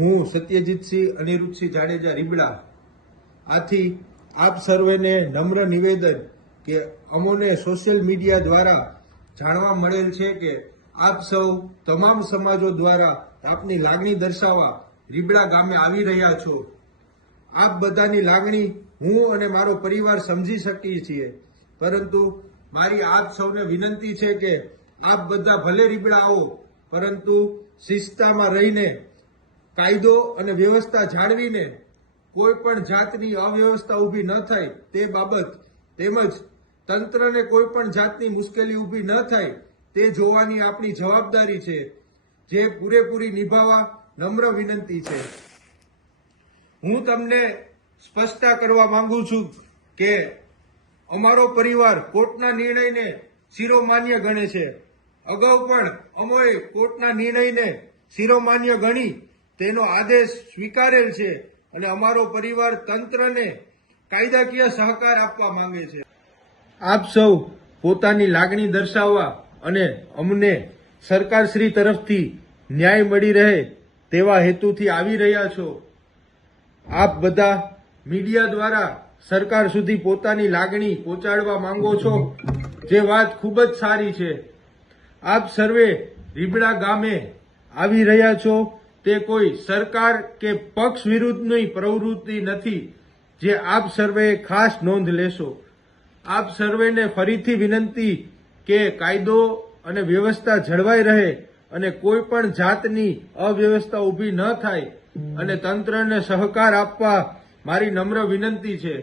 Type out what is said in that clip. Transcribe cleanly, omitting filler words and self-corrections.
હું સત્યજીતસિંહ અનિરુદ્ધસિંહ જાડેજા રીબડા આથી આપ સર્વેને નમ્ર નિવેદન કે અમોને સોશિયલ મીડિયા દ્વારા જાણવા મળેલ છે કે આપ સૌ તમામ સમાજો દ્વારા આપની લાગણી દર્શાવવા રીબડા ગામે આવી રહ્યા છો। આપ બધાની લાગણી હું અને મારો પરિવાર સમજી શકીએ છીએ, પરંતુ મારી આપ સૌને વિનંતી છે કે આપ બધા ભલે રીબડા આવો, પરંતુ શિસ્તમાં રહીને કાયદો અને વ્યવસ્થા જાળવીને કોઈ પણ જાતની અવ્યવસ્થા ઊભી ન થાય તે બાબત તેમજ તંત્રને કોઈ પણ જાતની મુશ્કેલી ઊભી ન થાય તે જોવાની આપણી જવાબદારી છે, જે પૂરેપૂરી નિભાવવા નમ્ર વિનંતી છે। હું તમને સ્પષ્ટતા કરવા માંગુ છું કે અમારો પરિવાર કોર્ટના નિર્ણયને શિરોમાન્ય ગણે છે। અગાઉ પણ અમોએ કોર્ટના નિર્ણયને શિરોમાન્ય ગણી તેનો આદેશ સ્વીકારેલ છે અને અમારો પરિવાર તંત્રને કાયદાકીય સહકાર આપવા માંગે છે। આપ સૌ પોતાની લાગણી દર્શાવવા અને અમને સરકારશ્રી તરફથી ન્યાય મળી રહે તેવા હેતુથી આવી રહ્યા છો। આપ બધા મીડિયા દ્વારા સરકાર સુધી પોતાની લાગણી પહોંચાડવા માંગો છો, જે વાત ખૂબ જ સારી છે। આપ સર્વે રીબડા ગામે આવી રહ્યા છો તે કોઈ સરકાર કે પક્ષ વિરુદ્ધની પ્રવૃત્તિ નથી, જે આપ સર્વે ખાસ નોંધ લેશો। આપ સર્વેને ફરીથી વિનંતી કે કાયદો અને વ્યવસ્થા જળવાઈ રહે અને કોઈ પણ જાતની અવ્યવસ્થા ઊભી ન થાય અને તંત્રને સહકાર આપવા મારી નમ્ર વિનંતી છે।